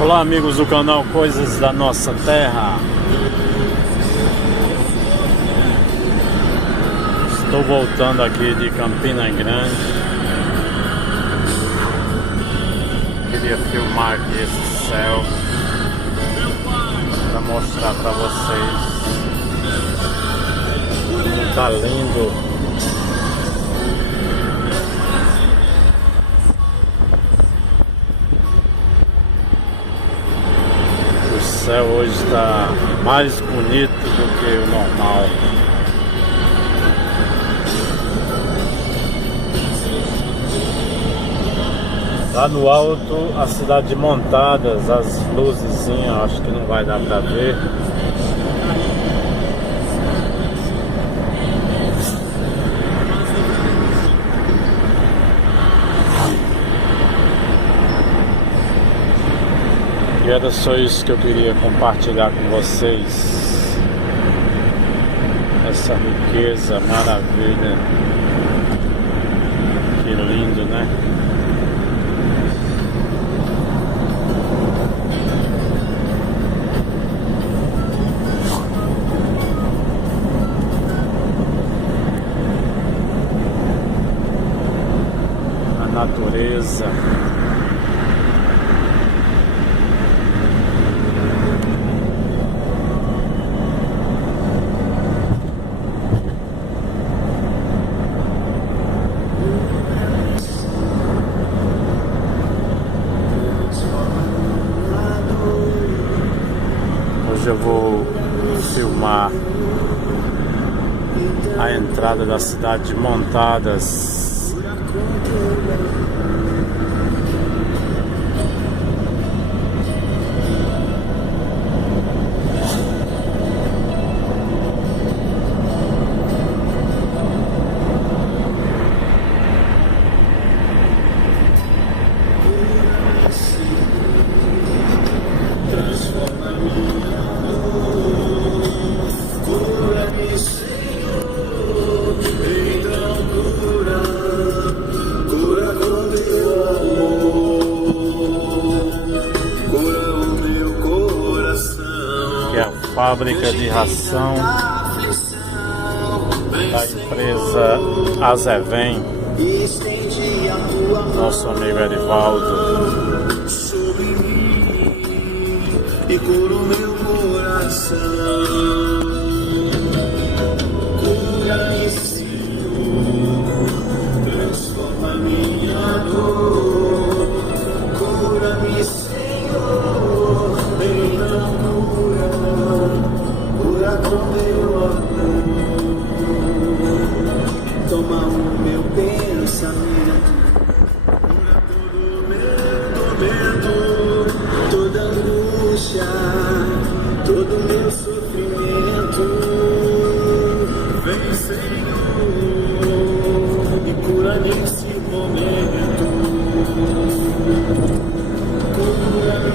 Olá amigos do canal Coisas da Nossa Terra. Estou voltando aqui de Campina Grande. Queria filmar aqui esse céu para mostrar para vocês. Tá lindo. O céu hoje está mais bonito do que o normal. Lá no alto, a cidade montadas, as luzezinhas, acho que não vai dar para ver. E era só isso que eu queria compartilhar com vocês. Essa riqueza, maravilha. Que lindo, né? A natureza. Hoje eu vou filmar a entrada da cidade de Montadas. Que é a fábrica de ração da empresa Azevém, nosso amigo Erivaldo. Sobre mim e cura o meu coração, cura-me, Senhor, transforma minha dor, cura-me, Senhor, então cura com meu amor, toma o meu pensamento, cura todo o meu tormento, toda angústia, todo o meu sofrimento. Vem, Senhor, e cura nesse momento.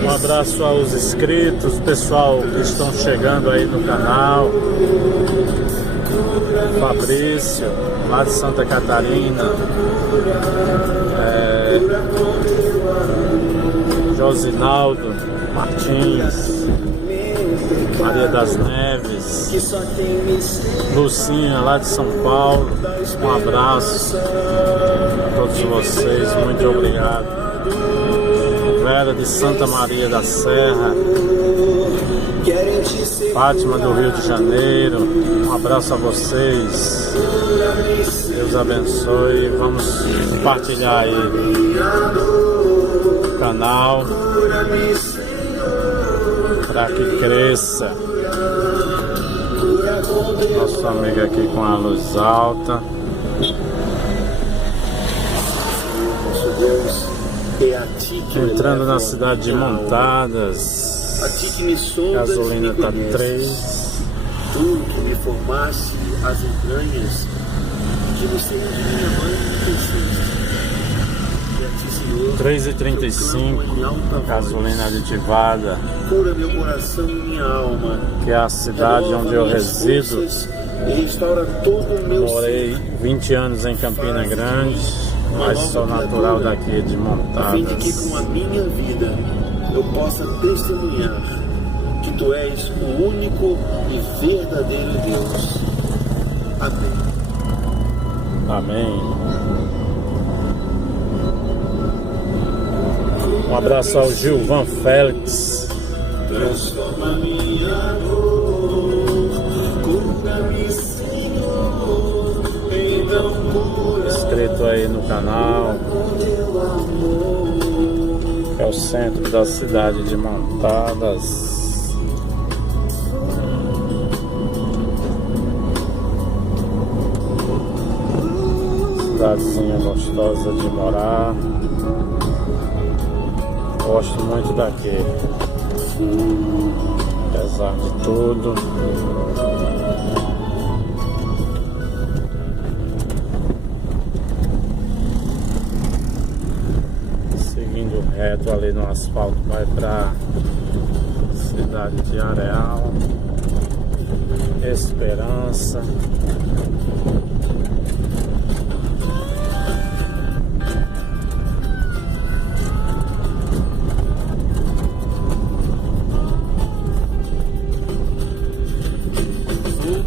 Um abraço aos inscritos, pessoal que estão chegando aí no canal. Fabrício, lá de Santa Catarina. Josinaldo Martins, Maria das Neves, Lucinha lá de São Paulo. Um abraço a todos vocês, muito obrigado. Vera de Santa Maria da Serra, Fátima do Rio de Janeiro, um abraço a vocês, Deus abençoe. Vamos compartilhar aí o canal para que cresça. Nosso amigo aqui com a luz alta. Entrando na cidade de Montadas, gasolina tá 3. Tu que me formaste as entranhas, que no seio de minha mãe me teceste. 3,35, gasolina aditivada. Cura meu coração e minha alma, que é a cidade onde eu resido. E restaura todo o meu Morei 20 anos em Campina Grande. mas sou natural daqui de a fim de que Montadas. com a minha vida eu possa testemunhar que Tu és o único e verdadeiro Deus. Amém. Amém. Um abraço ao Gilvan Félix. Transforma minha dor, cura-me, Senhor, então cura. Inscrito aí no canal, que é o centro da cidade de Montadas. Cidadezinha gostosa de morar. Gosto muito daqui, apesar de tudo. Seguindo reto ali no asfalto, vai pra cidade de Areal, Esperança.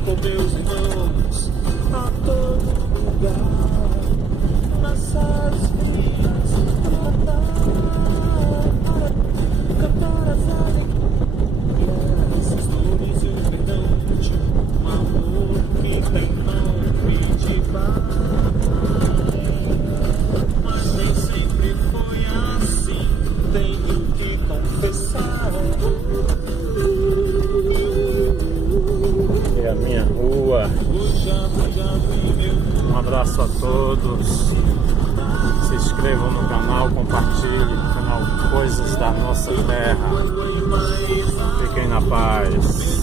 Com meus irmãos a todo lugar, nessas vias, cantar as alegrias, histórias e o perdão de um amor que tem nome de pai. Mas nem sempre foi assim, tenho que confessar. E a minha rua. Um abraço a todos. Se inscrevam no canal, compartilhem o canal Coisas da Nossa Terra. Fiquem na paz.